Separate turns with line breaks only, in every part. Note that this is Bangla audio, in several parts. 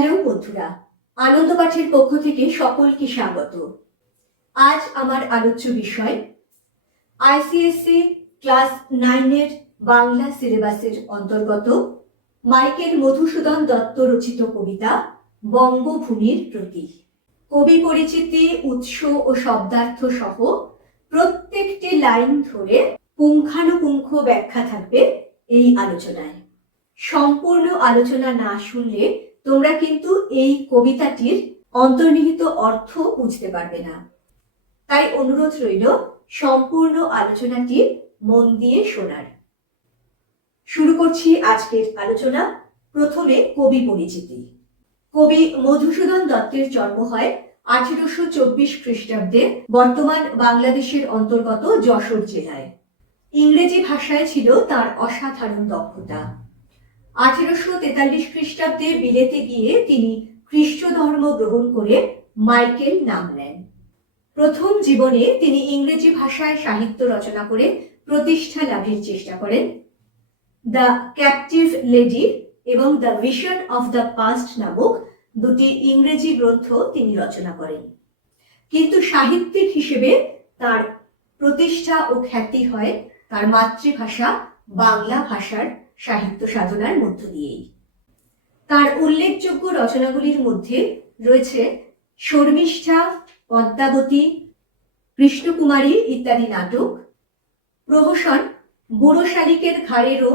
হ্যালো বন্ধুরা, আনন্দ পাঠের পক্ষ থেকে সকলকে স্বাগত। আজ আমার আলোচ্য বিষয় আইসিএসসি ক্লাস নাইনের বাংলা সিলেবাসের অন্তর্গত মাইকেল মধুসূদন দত্ত রচিত কবিতা বঙ্গভূমির প্রতি কবি পরিচিতি, উৎস ও শব্দার্থ সহ প্রত্যেকটি লাইন ধরে পুঙ্খানুপুঙ্খ ব্যাখ্যা থাকবে এই আলোচনায়। সম্পূর্ণ আলোচনা না শুনলে তোমরা কিন্তু এই কবিতাটির অন্তর্নিহিত অর্থ বুঝতে পারবে না। তাই অনুরোধ রইল সম্পূর্ণ আলোচনাটি মন দিয়ে শোনার। শুরু করছি আজকের আলোচনা। প্রথমে কবি পরিচিতি। কবি মধুসূদন দত্তের জন্ম হয় আঠেরোশো চব্বিশ খ্রিস্টাব্দে বর্তমান বাংলাদেশের অন্তর্গত যশোর জেলায়। ইংরেজি ভাষায় ছিল তার অসাধারণ দক্ষতা। আঠেরোশো তেতাল্লিশ খ্রিস্টাব্দে বিলেতে গিয়ে তিনি খ্রিস্ট ধর্ম গ্রহণ করে মাইকেল নাম নেন। প্রথম জীবনে তিনি ইংরেজি ভাষায় সাহিত্য রচনা করে প্রতিষ্ঠা লাভের চেষ্টা করেন। দ্য ক্যাপটিভ লেডি এবং the vision of the past নামক দুটি ইংরেজি গ্রন্থ তিনি রচনা করেন। কিন্তু সাহিত্যিক হিসেবে তার প্রতিষ্ঠা ও খ্যাতি হয় তার মাতৃভাষা বাংলা ভাষার সাহিত্য সাধনার মধ্য দিয়েই। তার উল্লেখযোগ্য রচনাগুলির মধ্যে রয়েছে শর্মিষ্ঠা, পদ্মাবতী, কৃষ্ণকুমারী ইত্যাদি নাটক, প্রহসন, বুড়ো শালিকের ঘাড়েরও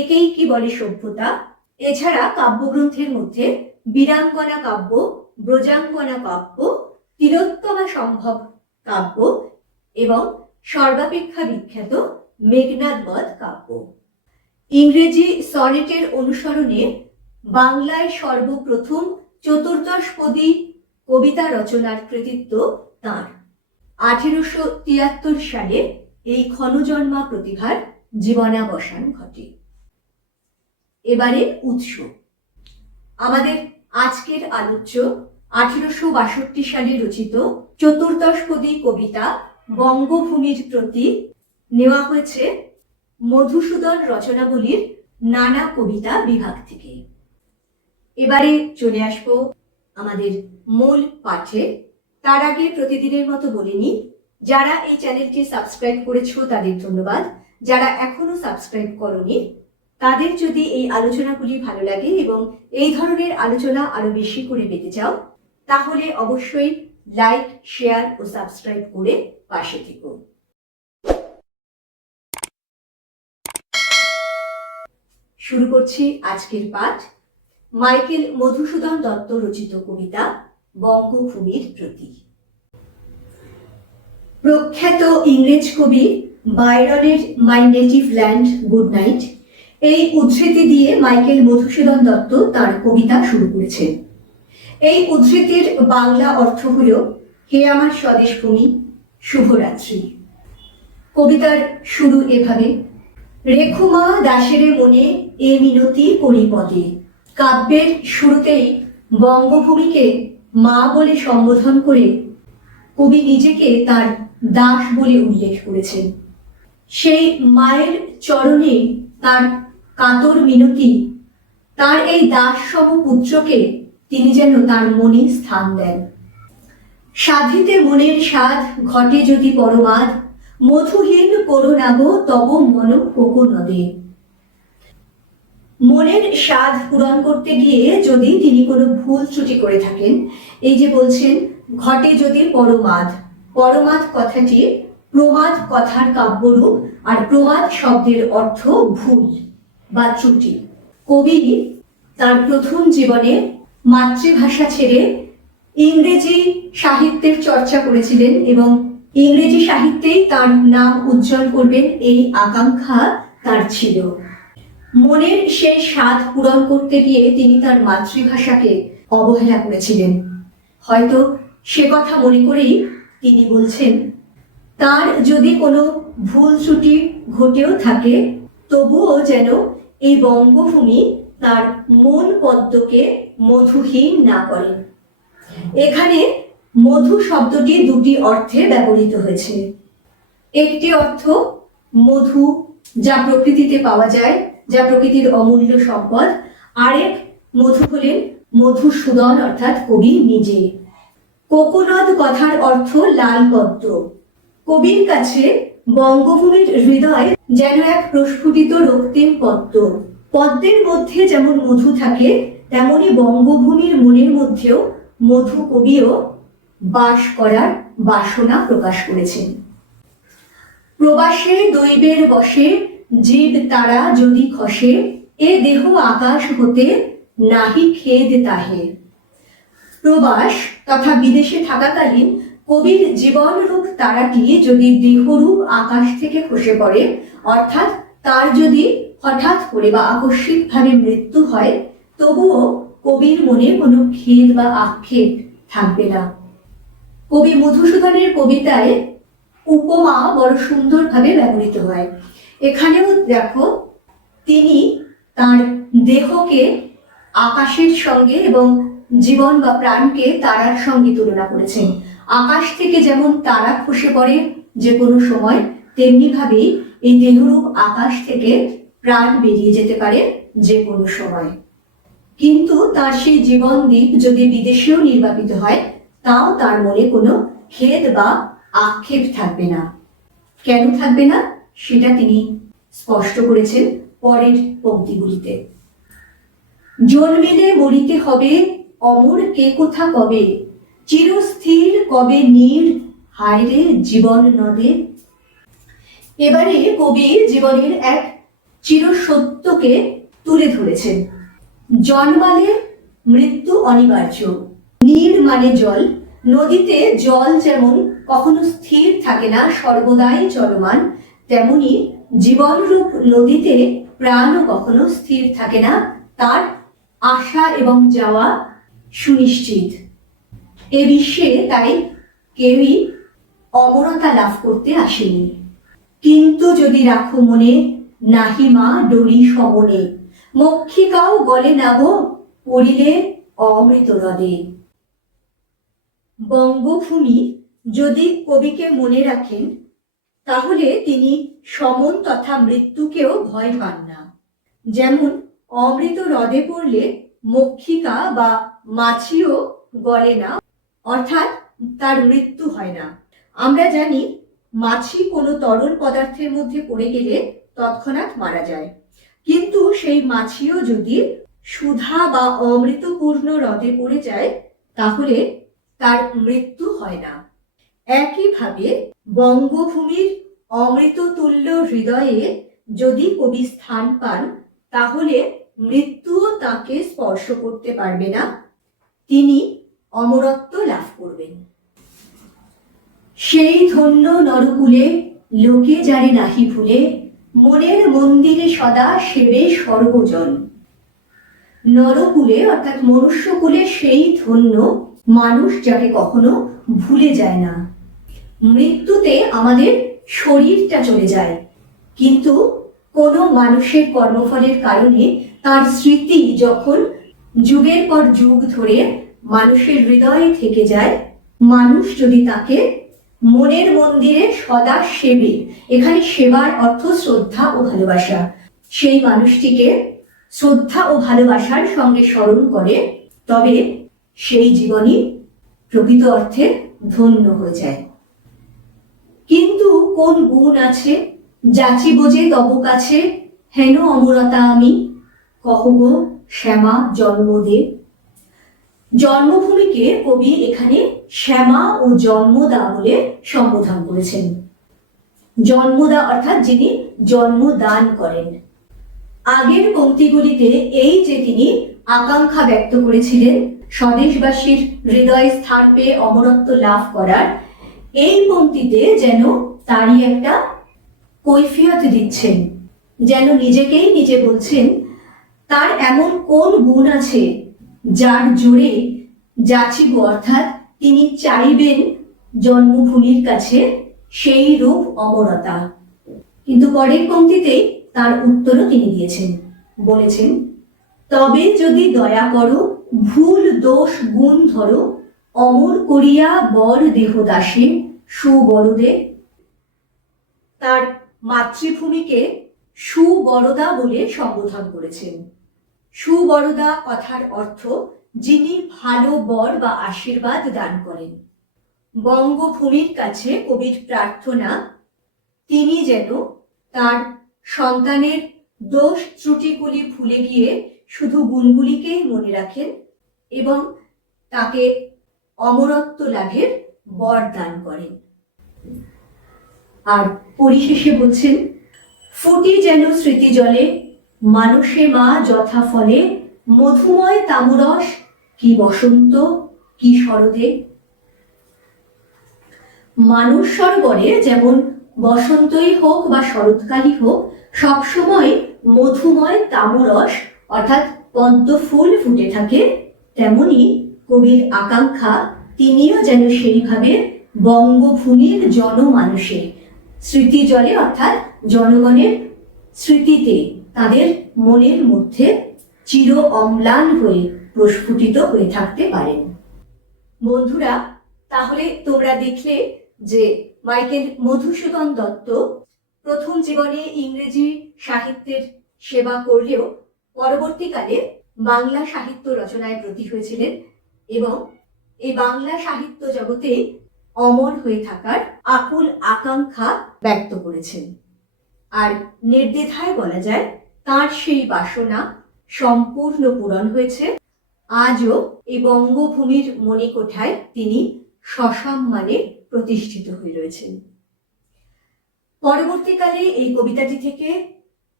একেই কি বলে সভ্যতা, এছাড়া কাব্যগ্রন্থের মধ্যে বীরাঙ্গনা কাব্য, ব্রজাঙ্গনা কাব্য, তিলোত্তমা সম্ভব কাব্য এবং সর্বাপেক্ষা বিখ্যাত মেঘনাদ বধ কাব্য। ইংরেজি সনেটের অনুসরণে বাংলায় সর্বপ্রথম চতুর্দশপদী কবিতা রচনার কৃতিত্ব তাঁর। আঠেরোশো তিয়াত্তর সালে এই ক্ষণজন্মা প্রতিভার জীবনাবসান ঘটে। এবারে উৎস। আমাদের আজকের আলোচ্য আঠেরোশো বাষট্টি সালে রচিত চতুর্দশপদী কবিতা বঙ্গভূমির প্রতি নেওয়া হয়েছে মধুসূদন রচনাবলীর নানা কবিতা বিভাগ থেকে। এবারে চলে আসব আমাদের মূল পাঠে। তার আগে প্রতিদিনের মতো বলিনি যারা এই চ্যানেলটি সাবস্ক্রাইব করেছ তাদের ধন্যবাদ। যারা এখনও সাবস্ক্রাইব করনি, তাদের যদি এই আলোচনাগুলি ভালো লাগে এবং এই ধরনের আলোচনা আরও বেশি করে পেতে চাও, তাহলে অবশ্যই লাইক, শেয়ার ও সাবস্ক্রাইব করে পাশে থেকো। শুরু করছি আজকের পাঠ। মাইকেল মধুসূদন দত্ত রচিত কবিতা, বঙ্গভূমির প্রতি প্রখ্যাত ইংরেজ কবি বাইরনের my native land good night এই উদ্ধৃতি দিয়ে মাইকেল মধুসূদন দত্ত তার কবিতা শুরু করেছেন। এই উদ্ধৃতির বাংলা অর্থ হল, হে আমার স্বদেশ ভূমি, শুভরাত্রি। কবিতার শুরু এভাবে রেখুমা দাসের মনে এ মিনতি পরিপদে কাব্যের শুরুতেই বঙ্গভূমিকে মা বলে সম্বোধন করে কবি নিজেকে তার দাস বলে উল্লেখ করেছেন। সেই মায়ের চরণে তার কাতর মিনতি, তার এই দাস সম পুত্রকে তিনি যেন তার মনে স্থান দেন। সাধিতে মনের সাধ ঘটে যদি পরমাদ মধুহীন করুণাগ তব মন কোকো নদে। মনের স্বাদ পূরণ করতে গিয়ে যদি তিনি কোনো ভুল ত্রুটি করে থাকেন, এই যে বলছেন, ঘটে যদি পরমাদ। পরমাদ কথাটি প্রমাদ কথার কাব্যরূপ আর প্রমাদ শব্দের অর্থ ভুল বা ত্রুটি। কবি তার প্রথম জীবনে মাতৃভাষা ছেড়ে ইংরেজি সাহিত্যের চর্চা করেছিলেন এবং ইংরেজি সাহিত্যেই তার নাম উজ্জ্বল করবেন এই আকাঙ্ক্ষা তার ছিল। মনের সেই স্বাদ পূরণ করতে গিয়ে তিনি তার মাতৃভাষাকে অবহেলা করেছিলেন। হয়তো সে কথা মনে করেই তিনি বলছেন, তার যদি কোনো ভুল ত্রুটি ঘটেও থাকে, তবুও যেন এই বঙ্গভূমি তার মন পদ্মকে মধুহীন না করে। এখানে মধু শব্দটি দুটি অর্থে ব্যবহৃত হয়েছে। একটি অর্থ মধু, যা প্রকৃতিতে পাওয়া যায়, যা প্রকৃতির অমূল্য সম্পদ। আরেক মধু হলেন মধুসূদন অর্থাৎ কবি নিজে। কোকোনদ কথার অর্থ লাল পদ্ম। কবির কাছে বঙ্গভূমির হৃদয় যেন এক প্রস্ফুটিত রক্তিম পদ্ম। পদ্মের মধ্যে যেমন মধু থাকে, তেমনি বঙ্গভূমির মনের মধ্যেও মধু কবিও বাস করার বাসনা প্রকাশ করেছেন। প্রবাসে দৈবের বসে, জীব তারা যদি খসে, এ দেহ আকাশ হতে নাহি খেদ তাহে। প্রবাস তথা বিদেশে থাকাকালীন কবির জীবনরূপ তারাটি যদি দেহরূপ আকাশ থেকে খসে পড়ে, অর্থাৎ তার যদি হঠাৎ করে বা আকস্মিকভাবে মৃত্যু হয়, তবুও কবির মনে কোনো খেদ বা আক্ষেপ থাকবে না। কবি মধুসূদনের কবিতায় উপমা বড় সুন্দরভাবে ব্যবহৃত হয়। এখানেও দেখো, তিনি তার দেহকে আকাশের সঙ্গে এবং জীবন বা প্রাণকে তারার সঙ্গে তুলনা করেছেন। আকাশ থেকে যেমন তারা খসে পড়ে যে কোনো সময় তেমনি ভাবে এই দেহরূপ আকাশ থেকে প্রাণ বেরিয়ে যেতে পারে যে কোনো সময়। কিন্তু তার সেই জীবন দ্বীপ যদি বিদেশেও নির্বাপিত হয় তাও তার মনে কোনো খেদ বা আক্ষেপ থাকবে না। কেন থাকবে না? সেটা তিনি স্পষ্ট করেছেন পরের পংক্তিগুলিতে জন্মিলে মরিতে হবে, অমর কে কোথা কবে? চিরস্থির কবে নীর? হায়রে জীবন নদে। এবারে কবি জীবনের এক চিরসত্যকে তুলে ধরেছেন। জন্মালে মৃত্যু অনিবার্য। নীর মানে জল। নদীতে জল যেমন কখনো স্থির থাকে না, সর্বদাই চলমান, তেমনি জীবনরূপ নদীতে প্রাণও কখনো স্থির থাকে না। তার আসা এবং যাওয়া সুনিশ্চিত। এ বিশ্বে তাই কেউই অমরতা লাভ করতে আসেনি। কিন্তু যদি রাখো মনে, নাহি মা ডরি সমনে মক্ষিকাও গলে নাব পড়িলে অমৃত হ্রদে বঙ্গভূমি যদি কবিকে মনে রাখেন, তাহলে তিনি সমন তথা মৃত্যুকেও ভয় পান না। যেমন অমৃত হ্রদে পড়লে মক্ষিকা বা মাছিও গলে না, অর্থাৎ তার মৃত্যু হয় না। আমরা জানি মাছি কোনো তরল পদার্থের মধ্যে পড়ে গেলে তৎক্ষণাৎ মারা যায়। কিন্তু সেই মাছিও যদি সুধা বা অমৃতপূর্ণ হ্রদে পড়ে যায়, তাহলে তার মৃত্যু হয় না। একইভাবে বঙ্গভূমির অমৃততুল্য হৃদয়ে যদি কবি স্থান পান, তাহলে মৃত্যুও তাকে স্পর্শ করতে পারবে না। তিনি অমরত্ব লাভ করবেন। সেই ধন্য নরকুলে, লোকে যারে নাহি ভুলে, মনের মন্দিরে সদা সেবে সর্বজন নরকুলে অর্থাৎ মনুষ্যকুলে সেই ধন্য মানুষ যাকে কখনো ভুলে যায় না। মৃত্যুতে আমাদের শরীরটা চলে যায়। কিন্তু কোনো মানুষের কর্মফলের কারণে তার স্মৃতি যখন যুগের পর যুগ ধরে মানুষের হৃদয়ে থেকে যায়, মানুষ যদি তাকে মনের মন্দিরে সদা সেবে, এখানে সেবার অর্থ শ্রদ্ধা ও ভালোবাসা। সেই মানুষটিকে শ্রদ্ধা ও ভালোবাসার সঙ্গে স্মরণ করে, তবে সেই জীবনই প্রকৃত অর্থে ধন্য হয়ে যায়। কিন্তু কোন গুণ আছে? যাচি বোঝে তব কাছে? হেন অমরতা আমি কহব শ্যামা জন্মদে জন্মভূমিকে কবি এখানে শ্যামা ও জন্মদা বলে সম্বোধন করেছেন। জন্মদা অর্থাৎ যিনি জন্মদান করেন। আগের পংক্তিগুলিতে এই যে তিনি আকাঙ্ক্ষা ব্যক্ত করেছিলেন স্বদেশবাসীর হৃদয়ে স্থান পেয়ে অমরত্ব লাভ করার এই পংক্তিতে যেন তারই একটা কৈফিয়ত দিচ্ছেন, যেন নিজেকেই নিজে বলছেন, তার এমন কোন গুণ আছে যার জোরে যাচিব? অর্থাৎ তিনি চাইবেন জন্মভূমির কাছে সেই রূপ অমরতা। কিন্তু পরের পংক্তিতে তার উত্তরও তিনি দিয়েছেন, বলেছেন তবে যদি দয়া করো, ভুল দোষ গুণ ধরো, অমর করিয়া বর দেহদাসে, সুবরদে। তার মাতৃভূমিকে সুবরদা বলে সম্বোধন করেছেন। সুবরদা কথার অর্থ, যিনি ভালো বর বা আশীর্বাদ দান করেন। বঙ্গভূমির কাছে কবির প্রার্থনা, তিনি যেন তার সন্তানের দোষ ত্রুটিগুলি ভুলে গিয়ে শুধু গুণগুলিকেই মনে রাখেন এবং তাকে অমরত্ব লাভের বর দান করেন। আর পরিশেষে বলছেন, ফুটি যেন স্মৃতি জলে মানুষে মা যথা ফলে মধুময় তামরস কি বসন্ত, কি শরদে? মানুষ সরোবরে যেমন বসন্তই হোক বা শরৎকালই হোক, সবসময় মধুময় তামরস অর্থাৎ পদ্ম ফুল ফুটে থাকে, তেমনি কবির আকাঙ্ক্ষা তিনিও যেন সেইভাবে বঙ্গভূমির জনমানুষের স্মৃতি জলে অর্থাৎ জনগণের স্মৃতিতে তাদের মনের মধ্যে চির অম্লান হয়ে প্রস্ফুটিত হয়ে থাকতে পারেন। বন্ধুরা, তাহলে তোমরা দেখলে যে মাইকেল মধুসূদন দত্ত প্রথম জীবনে ইংরেজি সাহিত্যের সেবা করলেও পরবর্তীকালে বাংলা সাহিত্য রচনায় ব্রতী হয়েছিলেন এবং এই বাংলা সাহিত্য জগতে অমর হয়ে থাকার আকুল আকাঙ্ক্ষা ব্যক্ত করেছেন। আর নির্দ্বিধায় বলা যায়, তার সেই বাসনা সম্পূর্ণ পূরণ হয়েছে। আজও এই বঙ্গভূমির মণিকোঠায় তিনি সসম্মানে প্রতিষ্ঠিত হয়ে রয়েছেন। পরবর্তীকালে এই কবিতাটি থেকে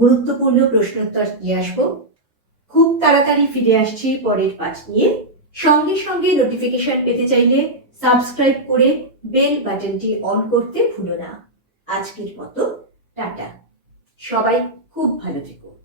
গুরুত্বপূর্ণ প্রশ্নোত্তর দিয়ে আসব। খুব তাড়াতাড়ি ফিরে আসছি পরের পাঠ নিয়ে। সঙ্গে সঙ্গে নোটিফিকেশন পেতে চাইলে সাবস্ক্রাইব করে বেল বাটনটি অন করতে ভুলো না। আজকের মতো, টাটা। সবাই খুব ভালো থেকো।